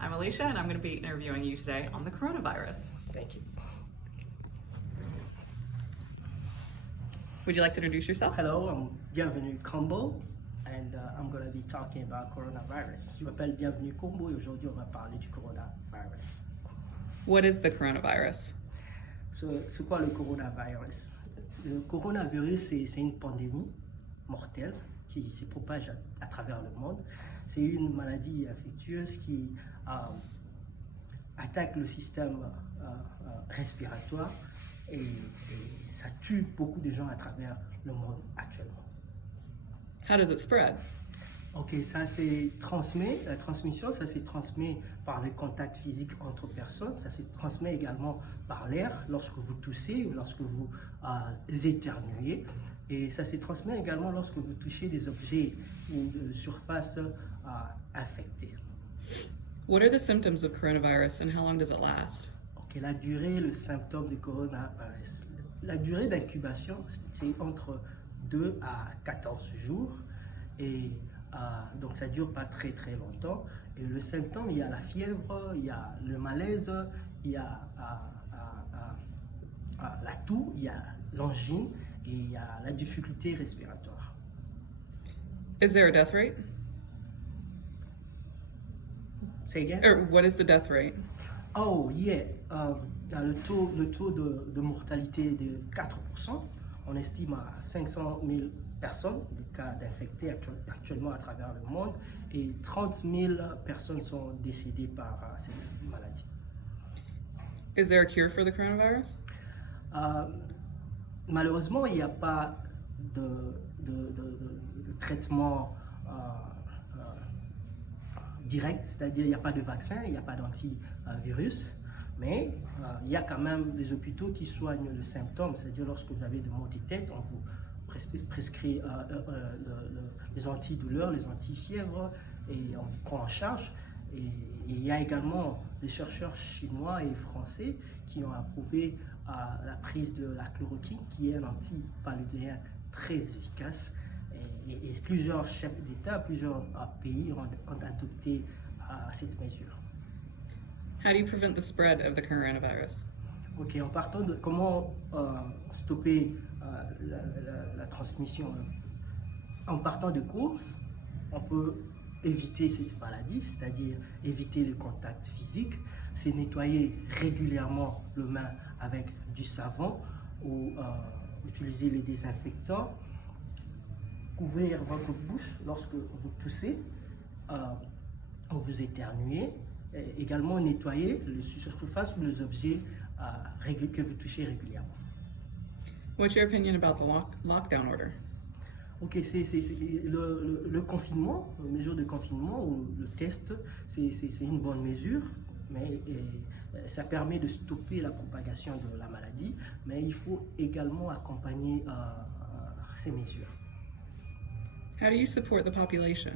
I'm Alicia, and I'm going to be interviewing you today on the coronavirus. Thank you. Would you like to introduce yourself? Hello, I'm Bienvenue Combo, and I'm going to be talking about coronavirus. Je m'appelle Bienvenue Combo et aujourd'hui on va parler du coronavirus. What is the coronavirus? C'est quoi le coronavirus? Le coronavirus, c'est une pandémie mortelle qui se propage à travers le monde. C'est une maladie infectieuse qui attaque le système respiratoire et ça tue beaucoup de gens à travers le monde actuellement. How does it spread? Ok, ça c'est transmis, la transmission, ça se transmet par le contact physique entre personnes, ça se transmet également par l'air lorsque vous toussez ou lorsque vous éternuez, et ça se transmet également lorsque vous touchez des objets ou de surfaces infectées. What are the symptoms of coronavirus and how long does it last? Ok, la durée, le symptôme de coronavirus. La durée d'incubation, c'est entre 2 à 14 jours, et donc ça dure pas très très longtemps. Et le symptôme, il y a la fièvre, il y a le malaise, il y a la toux, il y a l'angine et il y a la difficulté respiratoire. Is there a death rate? Say again? Or what is the death rate? Oh yeah, le taux de mortalité est de 4%. On estime à 500 000 personnes, les cas d'infectés actuellement à travers le monde, et 30 000 personnes sont décédées par cette maladie. Is there a cure for the coronavirus? Malheureusement, il n'y a pas de traitement direct, c'est-à-dire il n'y a pas de vaccin, il n'y a pas d'antivirus, mais il y a quand même des hôpitaux qui soignent le symptôme, c'est-à-dire lorsque vous avez des maux de tête, on vous prescrit les antidouleurs, les antifièvres, et on vous prend en charge. Et il y a également des chercheurs chinois et français qui ont approuvé la prise de la chloroquine, qui est un antipaludéen très efficace. Et plusieurs chefs d'État, plusieurs pays ont adopté cette mesure. How do you prevent the spread of the coronavirus? Ok, en partant de comment stopper la transmission, en partant de course, on peut éviter cette maladie, c'est-à-dire éviter le contact physique, c'est nettoyer régulièrement le main avec du savon ou utiliser les désinfectants, couvrir votre bouche lorsque vous toussez ou vous éternuez, et également nettoyer les surfaces ou les objets que vous touchez régulièrement. What's your opinion about the lockdown order? Ok, c'est le confinement, la mesure de confinement ou le test, c'est une bonne mesure, mais ça permet de stopper la propagation de la maladie, mais il faut également accompagner ces mesures. How do you support the population?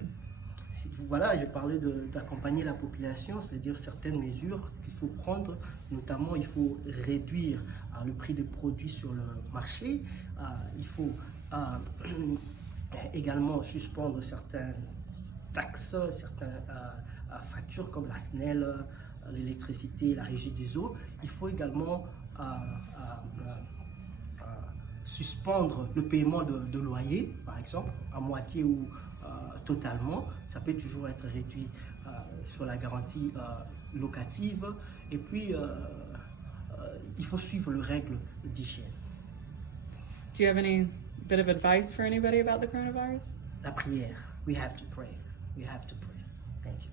Voilà, je parlais d'accompagner la population, c'est-à-dire certaines mesures qu'il faut prendre, notamment il faut réduire le prix des produits sur le marché, il faut également suspendre certaines taxes, certaines factures comme la SNEL, l'électricité, la régie des eaux. Il faut également suspendre le paiement de loyer, par exemple, à moitié ou totalement. Ça peut toujours être réduit sur la garantie locative. Et puis, il faut suivre les règles d'hygiène. Do you have any bit of advice for anybody about the coronavirus? La prière. We have to pray. We have to pray. Thank you.